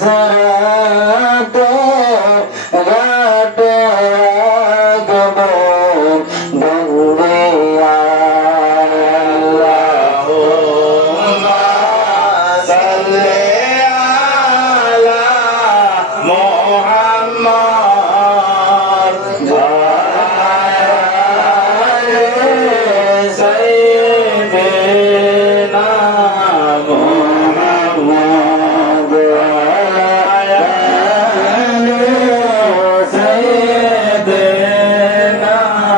হাসরাতে ঘাটে আগমন বন্দে আল্লাহুম্মা সাল্লি আলা মুহাম্মাদ ওয়া আলি সাইয়্যিদিনা মুহাম্মাদ ওয়া আলি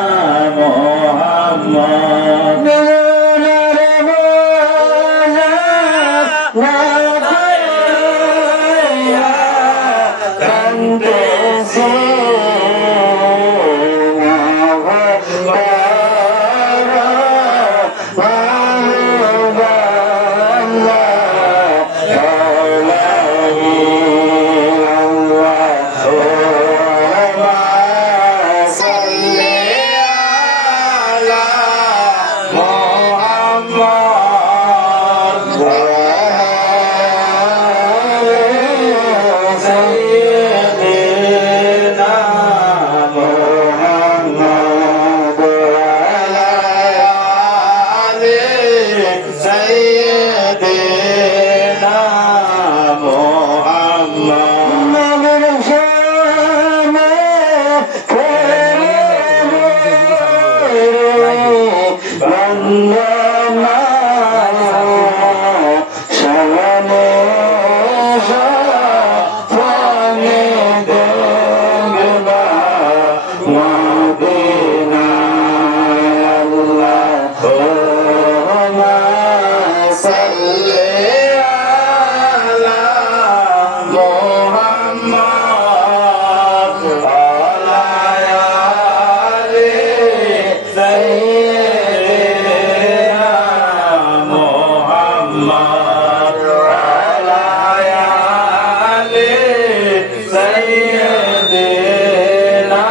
সাইয়্যিদিনা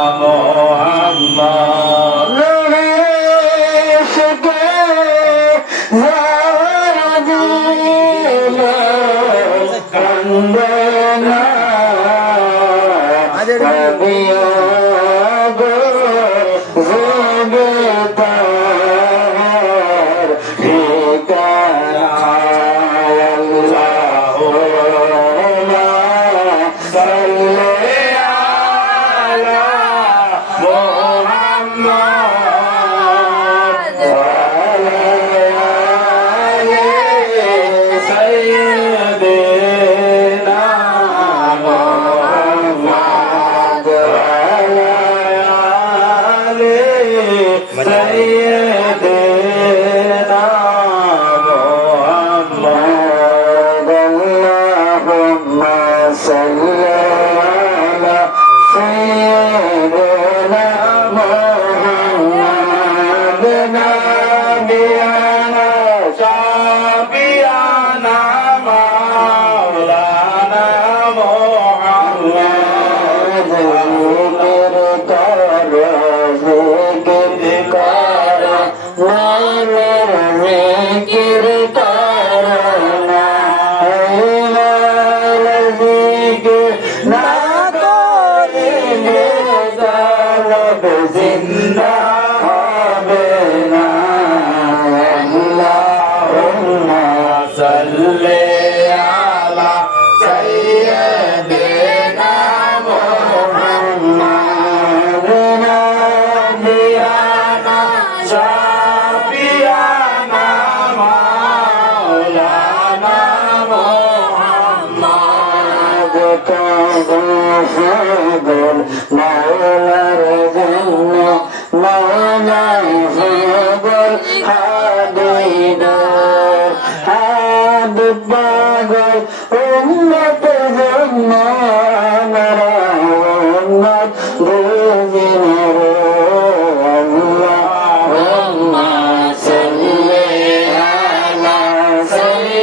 মুহাম্মাদ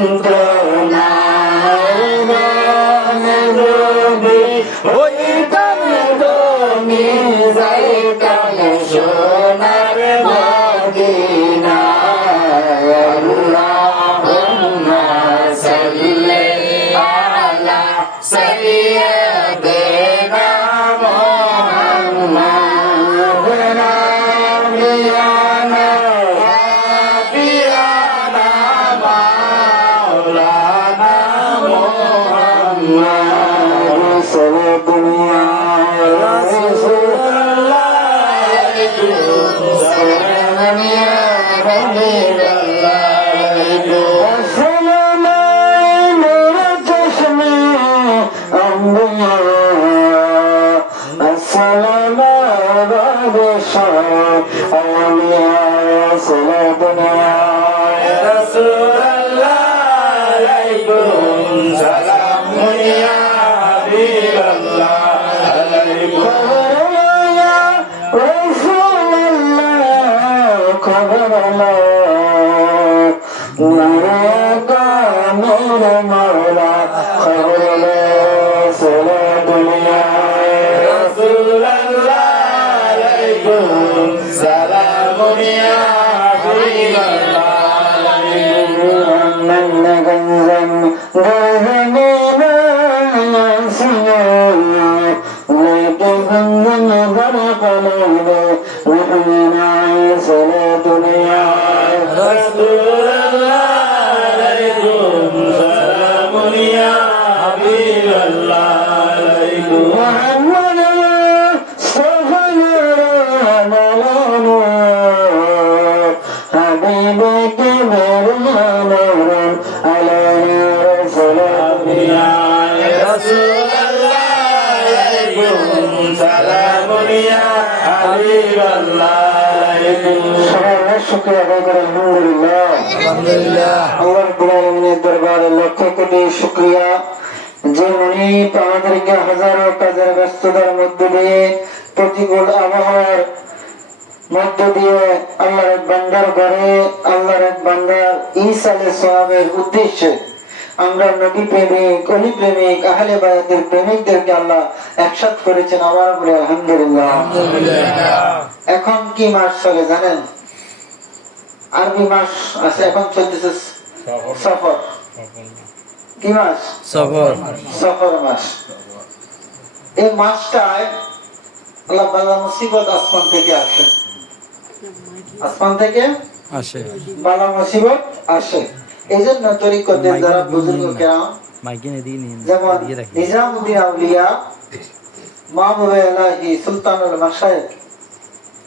যন্ত্রণায় যদি হইতাম ধনী যাইতাম সোনার মদিনায় আল্লাহুম্মা সাল্লি আলা সাইয়্যিদিনা মুহাম্মাদ নাবিয়ানা হাবিয়ানা মাওলানা মুহাম্মদ সারা দুনিয়া রাসূলুল্লাহ সারা দুনিয়া হাবিবাল্লাহ শুকরিয়া আদায় করে আলহামদুলিল্লাহ আল্লাহ রাব্বুল আলামিনের দরবারে লক্ষ কোটি শুকরিয়া যে উনি আমাদেরকে হাজারো কাজের ব্যস্ততার মধ্য দিয়ে প্রতিকূল আবহাওয়ার মধ্য দিয়ে আল্লাহর এক বান্দার ঘরে আল্লাহর এক বান্দার ঈসালে সওয়াবের উদ্দেশ্যে আমরা নবী প্রেমিক অলি প্রেমিক আহলে বায়াতের প্রেমিকদেরকে আল্লাহ একসাথ করেছেন। আবার বলে আলহামদুলিল্লাহ। এখন কি মাস চলে জানেন? আরবি মাস আছে, এখন চলতেছে সফর। কি মাস? সফর। সফর মাস। এই মাসটায় আল্লাহ বালা মুসিবত আসমান থেকে আসে, আসমান থেকে আসে বালা মুসিবত আসে। এই জন্য তরিকতের দ্বারা বুজুর্গ কেরাম যেমন নিজামউদ্দিন আউলিয়া মাহবুবে ইলাহি সুলতানুল মাশায়েখ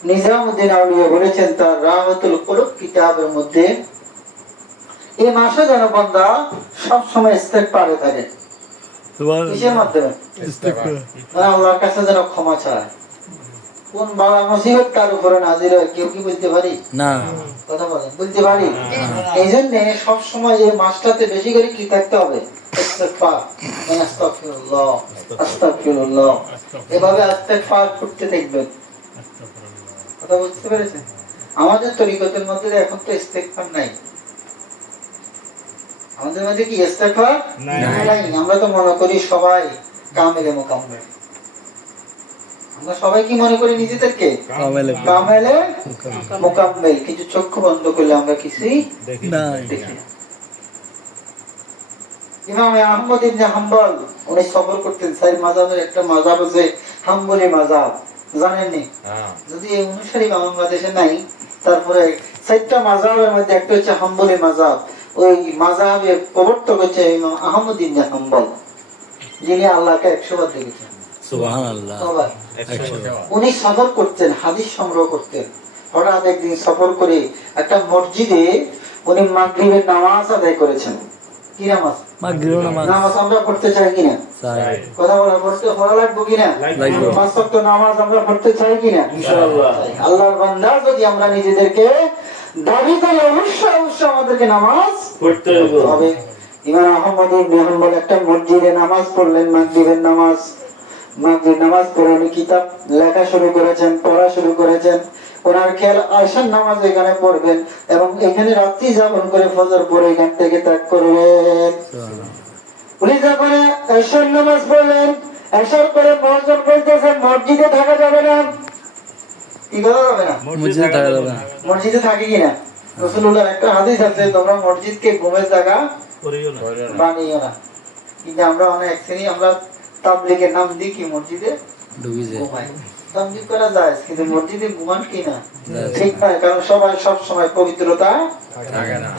নিজামউদ্দিন আউলিয়া বলেছেন তার রাহমাতুল কুলুব কিতাবের মধ্যে, এই মাসে যেন বান্দা সব সময় ইস্তেগফারে থাকে। কিসের মাধ্যমে? ইস্তেগফার। আল্লাহর কাছে যেন ক্ষমা চায়। কোন বালা মুসিবত তার উপরে নাজির হয় কেউ কি বলতে পারি? না। কথা বলেন, বলতে পারি? এই জন্য সব সময় এই মাসটাতে বেশি করে কি থাকতে হবে? ইস্তেগফার, আস্তাগফিরুল্লাহ, আস্তাগফিরুল্লাহ, এভাবে ইস্তেগফার করতে দেখবেন। কথা বুঝতে পেরেছেন? আমাদের তরিকতের মধ্যে এখন তো ইস্তেগফার নাই। আমাদের মধ্যে কি ইস্তেগফার নাই? আমরা তো মনে করি সবাই কামেলে মুকাম্মেল। আমরা সবাই কি মনে করি নিজেদেরকে? কামেলে মুকাম্মেল। কিছু চক্ষু বন্ধ করলে আমরা কিছুই দেখি না। ইমাম আহমদ ইবনে হাম্বল উনি সফর করতেন। সাইর মাযহাবের একটা মাযহাব আছে হাম্বলি মাযহাব, জানেননি? যদি এই অনুসারী বাংলাদেশে নাই, তারপরে চারটা মাযহাবের মধ্যে একটা হচ্ছে হাম্বলি মাযহাব। ওই মাযহাবের প্রবর্তক হচ্ছে ইমাম আহমদ ইবনে হাম্বল, যিনি আল্লাহকে 100 বার দেখেছেন। সুবহানাল্লাহ। উনি সফর করতেন, হাদিস সংগ্রহ করতেন। হঠাৎ একদিন সফর করে একটা মসজিদে উনি মাগরিবের নামাজ আদায় করেছেন। কি নামাজ? মাগরিবের নামাজ। নামাজ আমরা পড়তে চাই কিনা? চাই। কথা বলা পড়তে ভালো লাগবে কিনা? লাগবে। পাঁচ ওয়াক্ত নামাজ আমরা পড়তে চাই কিনা? ইনশাআল্লাহ। আল্লাহর বান্দা যদি আমরা নিজেদেরকে দাবি করি, অবশ্যই আমাদেরকে নামাজ পড়তে হবে। ইমাম আহমদ ইবনে হাম্বল একটা মসজিদে নামাজ পড়লেন, মাগরিবের নামাজ। মাগরিব নামাজ পড়ে উনি কিতাব লেখা শুরু করেছেন, পড়া শুরু করেছেন। ওনার খেয়াল আশার নামাজ এখানে পড়বেন এবং এখানে রাত্রি যাপন করে ফজর পরে এখান থেকে ত্যাগ করবেন। উনি যখন এশার নামাজ পড়লেন, এশার পরে মুয়াজ্জিন বলতেছেন মসজিদে থাকা যাবে না। কি করা যাবে না? মসজিদে থাকা যাবে না। মসজিদে থাকি কিনা? রাসূলুল্লাহর একটা হাদিস আছে, তোমরা মসজিদকে ঘুমের জায়গা বানিও না। কিন্তু আমরা অনেক শ্রেণী আমরা তাবলীগের নাম দিই কি মসজিদে ঘুমাই। তাবলীগ করা যায় কিন্তু মসজিদে ঘুমান কি না ঠিক নয়, কারণ সবাই সব সময় পবিত্রতা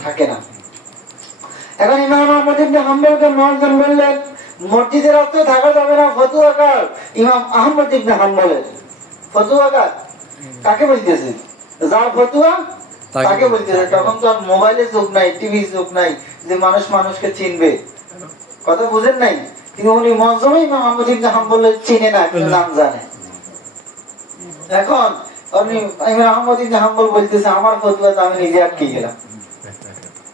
থাকে না। এখন ইমাম আহমদ ইবনে হাম্বলকে মুয়াজ্জিন বললেন মসজিদে রাতে থাকা যাবে না। ফতোয়াকার ইমাম আহমদ ইবনে হাম্বলের। ফতোয়াকার কাকে বলতেছে? যার ফতোয়া তাকে বলতেছে। তখন তো আর মোবাইলের যুগ নাই, টিভির যুগ নাই যে মানুষ মানুষকে চিনবে। কথা বুঝেন নাই? কিন্তু উনি মুয়াজ্জিন ইমাম আহমদ ইবনে হাম্বলের চিনে না, কিন্তু নাম জানে। এখন উনি ইমাম আহমদ ইবনে হাম্বল বলতেছে আমার ফতোয়া তো আমি নিজে আটকে গেলাম,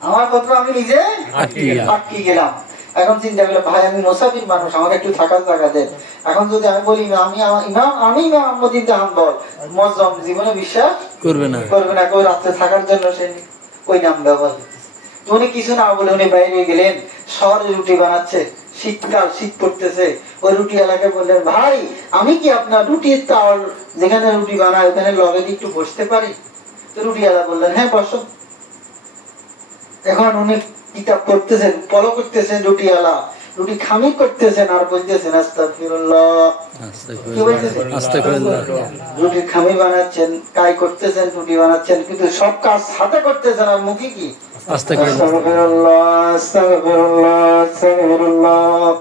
আমার ফতোয়া আমি নিজে আটকে গেলাম। এখন চিন্তা করলে ভাই আমি মুসাফির মানুষ, আমার একটু থাকার জায়গা দেন। এখন যদি আমি বলি আমি ইমাম আহমদ ইবনে হাম্বল, মুয়াজ্জিন জীবনে বিশ্বাস করবে না, ওই রাতে থাকার জন্য সে ওই নাম ব্যবহার করতেছে। উনি কিছু না বলে উনি বাইরে গেলেন, শহরে রুটি বানাচ্ছে, শীতকাল, শীত পড়তেছে। ওই রুটি এলাকে বললেন ভাই আমি কি আপনার রুটির তাল যেখানে রুটি বানায় ওখানে লগে একটু বসতে পারি? তো রুটি এলা বললেন হ্যাঁ বসো। এখন উনি কিতাব পড়তেছেন, ফলো করতেছেন, রুটি আলা রুটি খামি করতেছেন আর বলতেছেন আস্তাগফিরুল্লাহ। কি বলতেছেন? আস্তাগফিরুল্লাহ। রুটি খামি বানাচ্ছেন, কাই করতেছেন, রুটি বানাচ্ছেন, কিন্তু সব কাজ হাতে করতেছেন আর মুখে কি আস্তাগফিরুল্লাহ আস্তাগফিরুল্লাহ আস্তাগফিরুল্লাহ।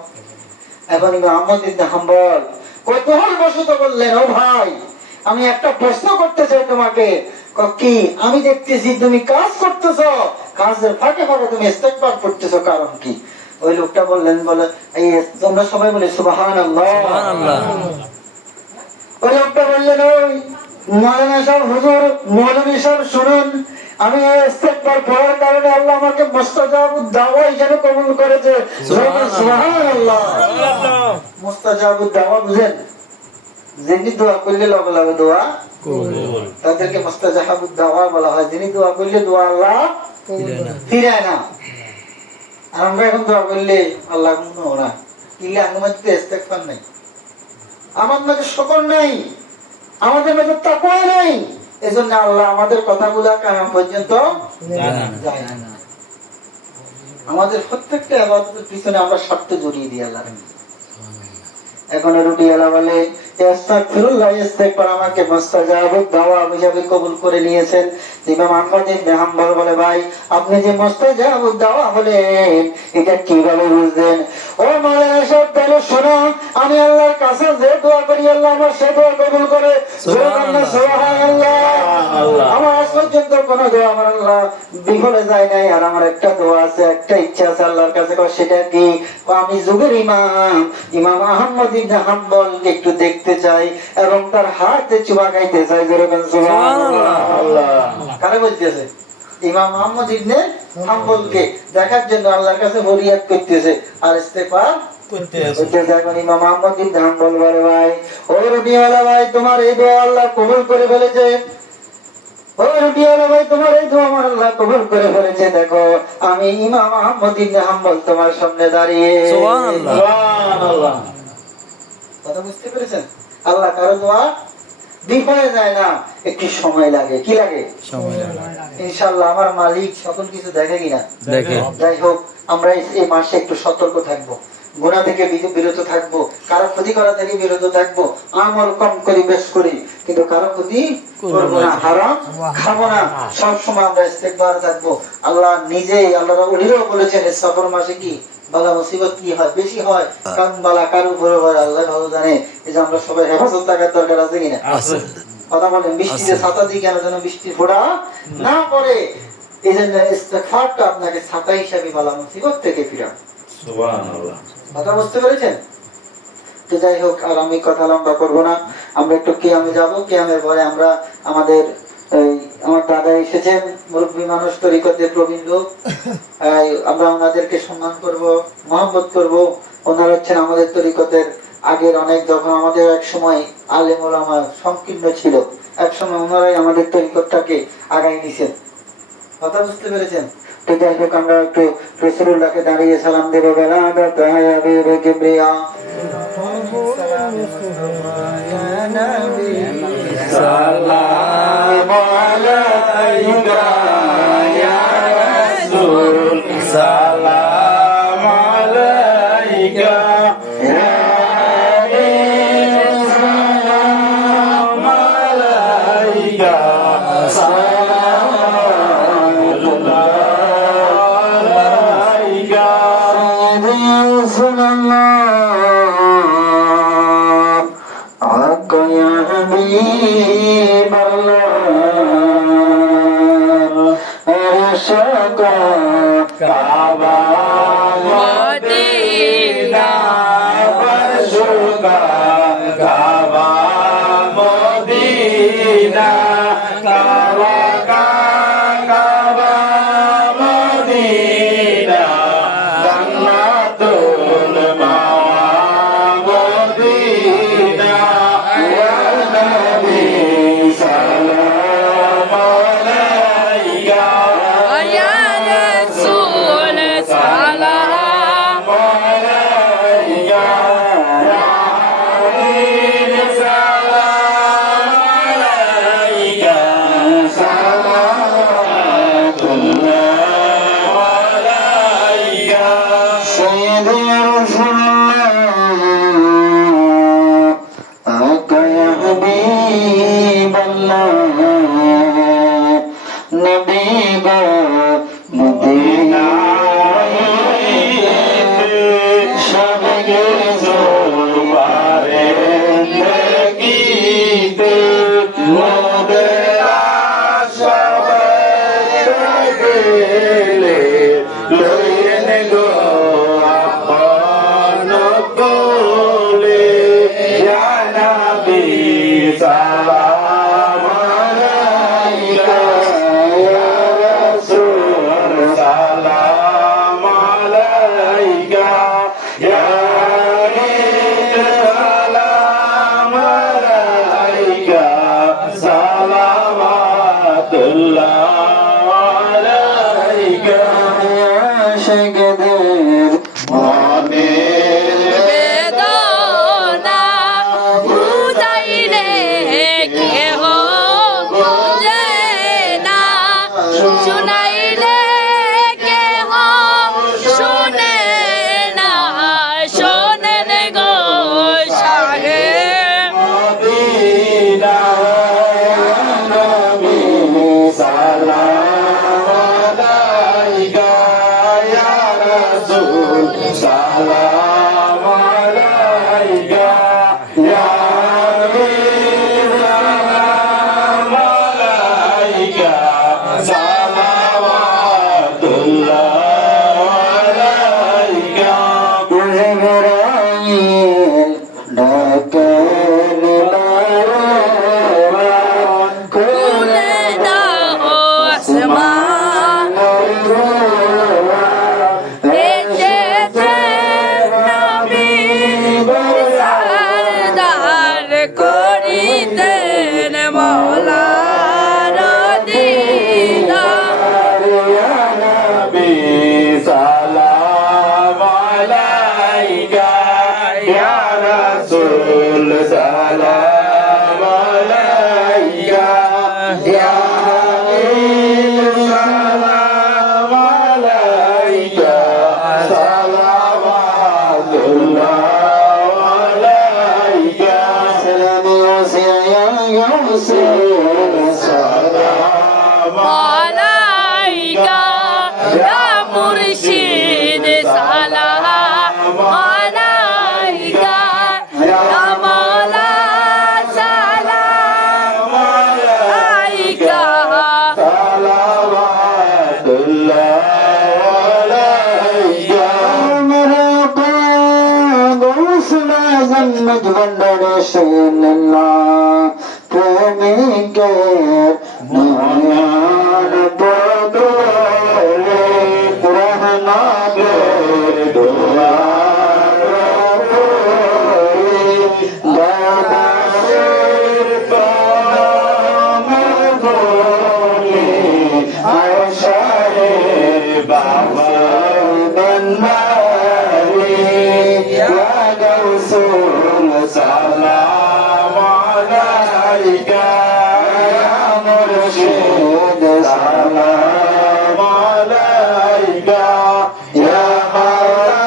এখন ইমাম আহমদ ইবনে হাম্বল কৌতূহল বশত বললেন ও ভাই আমি একটা প্রশ্ন করতে চাই তোমাকে। কি? আমি দেখতেছি তুমি কাজ করতেছো, কাজের ফাঁকে ফাঁকে তুমি ইস্তেগফার করতেছো, কারণ কি? ওই লোকটা বললেন বলে এই তোমরা সবাই বলে সুবহানাল্লাহ। ওই লোকটা বললেন ওই মাওলানা সাহেব হুজুর মৌলভী সাহেব শুনুন, আমি ইস্তেগফার পড়ার কারণে আল্লাহ আমাকে মুস্তাজাবুদ দাওয়া হিসেবে কবুল করেছে। সুবহানাল্লাহ। মুস্তাজাবুদ দাওয়া বুঝেন? যিনি দোয়া করলে লগে লগে দোয়া তাদেরকে মুস্তাজাবুদ দাওয়া বলা হয়। যিনি দোয়া করলে দোয়া আল্লাহ ফিরায় না। আর আমরা এখন দোয়া করলে আল্লাহ না কিলে আমার মধ্যে ইস্তেগফার নাই, আমার মধ্যে শুকর নাই, আমাদের মধ্যে তাকওয়া নাই। এজন্য আল্লাহ আমাদের কথাগুলা কিয়ামত পর্যন্ত যায় না। আমাদের প্রত্যেকটা ইবাদতের পিছনে আমরা শর্ত জড়িয়ে দিই আল্লাহ। এখন রুটি আলা বলে আস্তাগফিরুল্লাহ, ইস্তেগফার আমাকে মুস্তাজাবুদ দাওয়া হিসেবে কবুল করে নিয়েছেন। ইমাম আহমদ ইবনে হাম্বল বলে ভাই আপনি যে মুস্তাজাবুদ দাওয়া হলেন এটা কিভাবে বুঝলেন? ও মাওলানা সাহেব তাহলে শোনো, আমি আল্লাহর কাছে যে দোয়া করি আল্লাহ আমার সে দোয়া কবুল করে। সুবহানাল্লাহ। আমার আজ পর্যন্ত কোনো দোয়া আমার আল্লাহ বিফলে যায় নাই। আর আমার একটা দোয়া আছে, একটা ইচ্ছা আছে আল্লাহর কাছে, সেটা কি? আমি যুগের ইমাম আহমদ ইবনে হাম্বল একটু দেখতে চাই এবং তার হাতে চুমা খাইতে চাই। যেরকম সুবহানাল্লাহ। কারে বলতেছে? ইমাম আহমদ ইবনে হাম্বলকে দেখার জন্য আল্লাহর কাছে ফরিয়াদ করতেছে আর ইস্তেগফার করতেছে। এখন ইমাম আহমদ ইবনে হাম্বল বলে ভাই ও রবিওয়ালা ভাই তোমার এই দোয়া আল্লাহ কবুল করে ফেলেছে। ও রবিওয়ালা ভাই তোমার এই দোয়া আমার আল্লাহ কবুল করে ফেলেছে। দেখো আমি ইমাম আহমদ ইবনে হাম্বল তোমার সামনে দাঁড়িয়ে। সুবহানাল্লাহ। কথা বুঝতে পেরেছেন? আল্লাহ কারো দোয়া বিফলে যায় না, একটু সময় লাগে। কি লাগে? ইনশাআল্লাহ আমার মালিক সকল কিছু দেখে কিনা দেখে। যাই হোক আমরা এই মাসে একটু সতর্ক থাকবো, গুনাহ থেকে বিরত থাকবো, কারো ক্ষতি করা থেকে বিরত থাকবো। আমল কম করি বেশ করি কিন্তু কারো ক্ষতি করবো না, হারাম খাবো না। সব সময় আমরা ইস্তেগফার থাকবো। আল্লাহ নিজেই আল্লাহর ওলিরাও বলেছেন সফর মাসে কি বালা মুসিবত কি হয়? বেশি হয়। কারণ বালা কার উপরে হয় আল্লাহ ভালো জানে। এই যে আমরা সবাই হেফাজত থাকার দরকার আছে কিনা? কথা বলেন। বৃষ্টিতে ছাতা দিই কেন? যেন বৃষ্টির ফোঁটা না পড়ে। এই জন্য ইস্তেগফারটা আপনাকে ছাতা হিসাবে বালা মুসিবত থেকে ফিরায়। সুবহানাল্লাহ। কথা বুঝতে পেরেছেন? তো যাই হোক আর আমি কথা লম্বা করবো না। আমরা একটু কিয়ামে যাবো। কিয়ামের পরে আমরা আমাদের আমার দাদা এসেছেন, মুরব্বী মানুষ, তরিকতের প্রবীণ লোক। আমরা ওনাদেরকে সম্মান করব, মহব্বত করব। ওনারা হচ্ছেন আমাদের তরিকতের আগের অনেক, যখন আমাদের এক সময় আলেম ওলামা সংকীর্ণ ছিল, একসময় ওনারাই আমাদের তরিকতটাকে আগাই নিছেন। কথা বুঝতে পেরেছেন? তো যাই হোক, আমরা একটু রাসূলুল্লাহকে দাঁড়িয়ে সালাম দেব। বেলা কিবরিয়া সালাম আলাইকা ইয়া রাসূল, সালাম আলাইকা ইয়া হাবিব, সালাম আলাইকা, সালাম আলাইকা يا حبيب الله أرشد কাবা মদিনা বর্ষকা, কাবা মদিনা, কাবা কাবা মদিনা, জান্নাতুল মাওয়া মদিনা, ইয়া নবী সালাম আলাইকা يا رسول سلام আলাইকা, ইয়া হাবিব সালাম আলাইকা, সালাতুল্লাহ আলাইকা سيدي رسول الله أكا يا حبيب الله نبي مدينة সবকে জোরবারে দেখিতে, মোদের আশাবাদ গেলে লইলেন গো আপন কোলে, ইয়া নবী সালাম আলাইকা ইয়া রাসূল, সালাম আলাইকা ইয়া হাবিব, সালাম আলাইকা, সালাওয়াতুল্লাহ আলাইকা আশিকদের মনের বেদনা বুঝাইলে কেহ বুঝে না, শুনাইলে কেহ শুনে না, শোনেন গো শাহে মদিনা, ইয়া নবী সালাম আলাইকা ইয়া রাসূল, সালাম আলাইকা ইয়া হাবিব, সালাম আলাইকা, সালাওয়াতুল্লাহ আলাইকা জিবরাইল ডাকেন বারবার খুলে দাও আসমান, এসেছেন নবী সরদার করিতেন মওলার দিদার। ইয়া নবী সালাম আলাইকা ইয়া রাসূল, সালাম আলাইকা ইয়া হাবিব, সালাম আলাইকা, সালাওয়াতুল্লাহ আলাইকা سلام يا يوسف সালাম আলাইকা ইয়া মুর্শিদ, সালাম আলাইকা ইয়া মাওলা, সালাম আলাইকা সালাওয়াতুল্লাহ আলাইকা প্রেমিকের নয়ন বদলে রহমানের দুয়ার পড়ে দাদার আশারে বাবা বন্দারে ইয়া রাসূল সালাম আলাইকা ইয়া মুরশিদ সালাম আলাইকা ইয়া মাওলা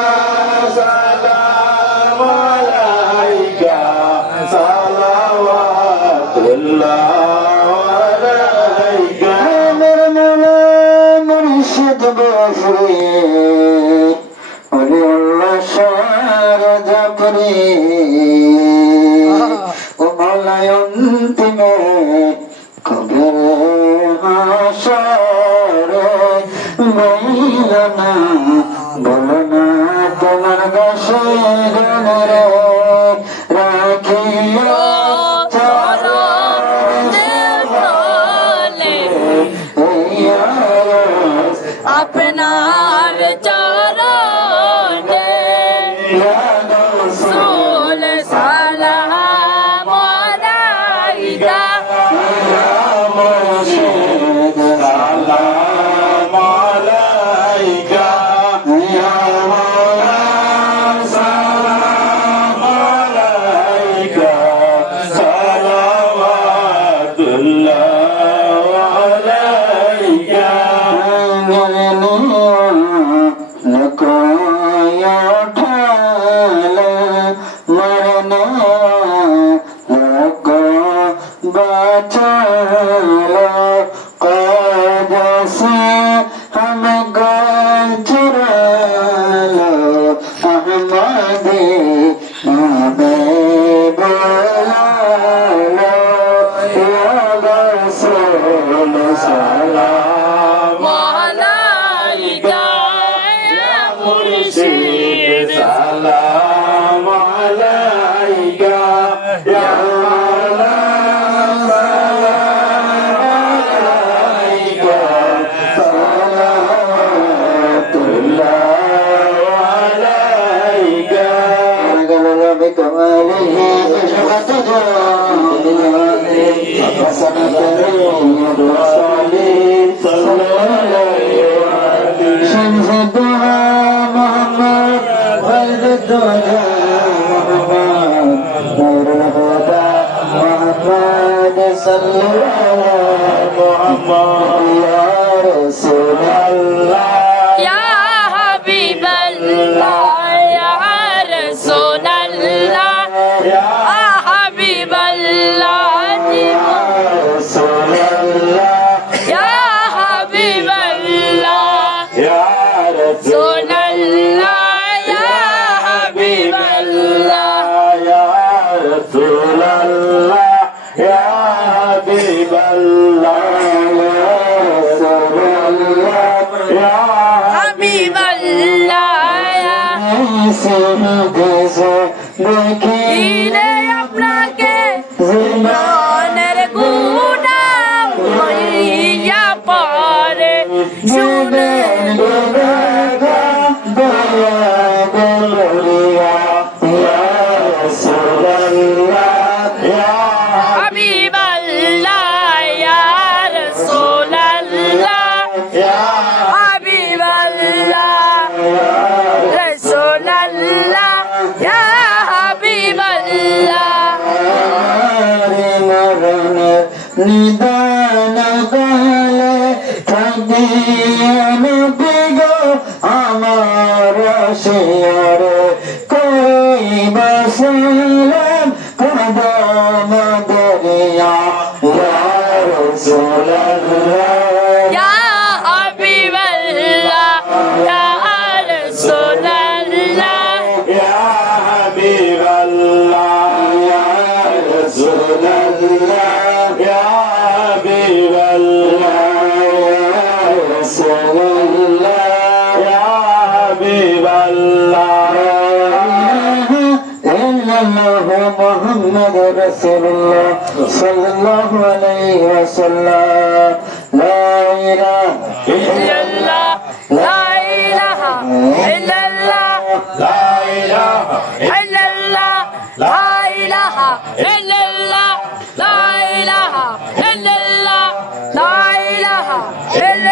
সালাম আলাইকা সালাওয়াতুল্লাহ আলাইকা मेरे मौला मुर्शिद बफरी अल्लाह शारद परी ओ मौला अंतिमे कब्र हाशरे बैलना बोलना তোমার গাছে গনরে রাখিও আপনার চরণে রাসূল সালাম আলাইকা মুর্শিদ সালাম আলাইকা ইয়া মাওলা সালাম আলাইকা সালাওয়াতুল্লাহ আলাইকা সালাম আলাইকা ইয়া মুর্শিদ সালাম আলাইকা ইয়া মাওলা সালাম আলাইকা সালাওয়াতুল্লাহ আলাইকা ইয়া হাবিবাল্লাহ ইয়া রাসূলাল্লাহ ইয়া হাবিবাল্লাহ ইয়া হাবিবাল্লাহ ইয়া রাসূলাল্লাহ ইয়া হাবিবাল্লাহ ইয়া রাসূলাল্লাহ ইয়া হাবিবাল্লাহ ইয়া হাবিবাল্লাহ দিলে আপনাকে জীবনের গুনাহ হইয়া পড়ে শুনে হাবিবাল্লাহ ইয়া রাসূলাল্লাহ হাবিবাল্লাহ রাসূলাল্লাহ ইয়া হাবিবাল্লাহ নিদান গালে থাকিয়ে বিগো আমার শিয়ারে কই বসলাম কদম দরিয়া ইয়া রাসূলুল্লাহ ইয়া হাবিবাল্লাহ ইয়া রাসূলাল্লাহ ইয়া হাবিবাল্লাহ ইয়া রাসূলুল্লাহ ইয়া হাবিবাল্লাহ ইয়া রাসূলুল্লাহ ইয়া হাবিবাল্লাহ محمد رسول الله صلى الله عليه وسلم لا إله ইল্লাল্লাহ লা ইলাহা ইল্লাল্লাহ লা ইলাহা ইল্লাল্লাহ লা ইলাহা ইল্লাল্লাহ লা ইলাহা ইল্লাল্লাহ লা ইলাহা ইল্লাল্লাহ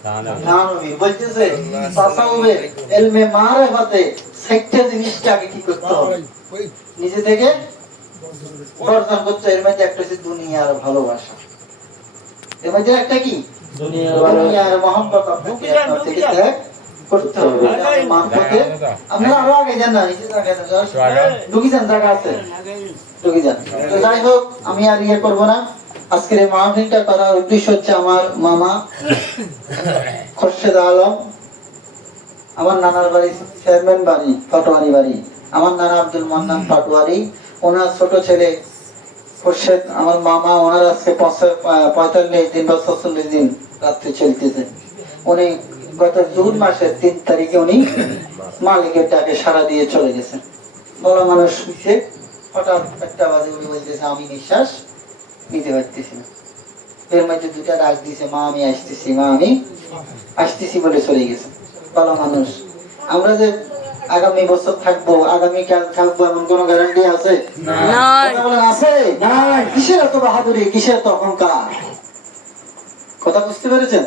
থানবী বলতেছে তাসাউবে ইলমে মারিফাতে 60টা জিনিসটাকে কি করতে হবে নিজে থেকে অর্জন করতে। এর মধ্যে একটা হচ্ছে দুনিয়ার ভালোবাসা, এর মধ্যে একটা কি দুনিয়ার মহব্বত আপনাকে আপনার থেকে ত্যাগ করতে হবে। মারফতে আপনারা আরো আগে যান না, নিচে জায়গা ঢুকি যান, জায়গা আছে ঢুকি যান। তো যাই হোক, আমি আর ইয়ে করবো না। আজকের এই মাহফিলটা করার উদ্দেশ্য হচ্ছে আমার মামা খোরশেদ আলম, আমার নানার বাড়ি চেয়ারম্যান বাড়ি পাটোয়ারি বাড়ি, আমার নানা আব্দুল মান্নান পাটোয়ারি, ওনার ছোট ছেলে খোরশেদ আমার মামা, ওনার আজকে 45 দিন বা 46 দিন রাত্রে চলতেছে। উনি গত জুন মাসের 3 তারিখে উনি মালিকের ডাকে সাড়া দিয়ে চলে গেছেন। বড় মানুষ শুনছে, হঠাৎ 1টা বাজে উনি বলতেছে আমি নিঃশ্বাস নিতে পারতেছি না। এর মধ্যে 2টা ডাক দিয়েছে, মা আমি আসতেছি, মা আমি আসতেছি বলে চলে গেছে। ভালো মানুষ। আমরা যে আগামী বছর থাকবো, আগামী কাল থাকবো এমন কোন গ্যারান্টি আছে? কথা বলেন আছে? কিসের এত বাহাদুরি, কিসের এত অহংকার? কথা বুঝতে পেরেছেন?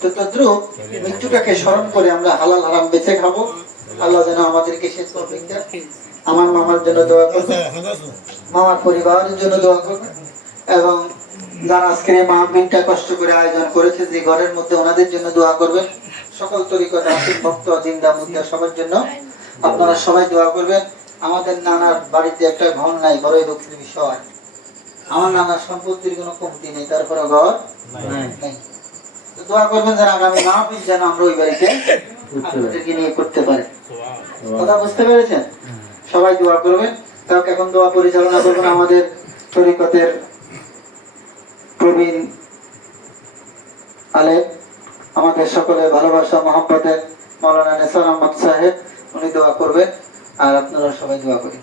তো তদ্রুপ মৃত্যুটাকে স্মরণ করে আমরা হালাল হারাম বেঁচে খাবো। আল্লাহ যেন আমাদেরকে শেষ তৌফিক দেন। আমার মামার জন্য দোয়া করবেন, মামার পরিবারের জন্য দোয়া করবেন, এবং যারা আজকের এই মাহফিলটা কষ্ট করে আয়োজন করেছে যে ঘরের মধ্যে, ওনাদের জন্য দোয়া করবেন। সকল তরিকত আসিফ ভক্ত জিন্দা মুদ্রা সবার জন্য আপনারা সবাই দোয়া করবেন। আমাদের নানার বাড়িতে একটা ঘর নাই, বড়ই দুঃখের বিষয়। আমার নানার সম্পত্তির কোনো কমতি নেই, তারপরে ঘর নাই। তো দোয়া করবেন যেন আগামী মাহফিল যেন আমরা ওই বাড়িতে আপনাদেরকে নিয়ে করতে পারি। কথা বুঝতে পেরেছেন? সবাই দোয়া করবেন। কাউকে এখন দোয়া পরিচালনা করবেন আমাদের তরিকতের প্রবীণ আলেম, আমাদের সকলের ভালোবাসা মহব্বতের মাওলানা নেসার আহমদ সাহেব, উনি দোয়া করবেন। আর আপনারা সবাই দোয়া করেন।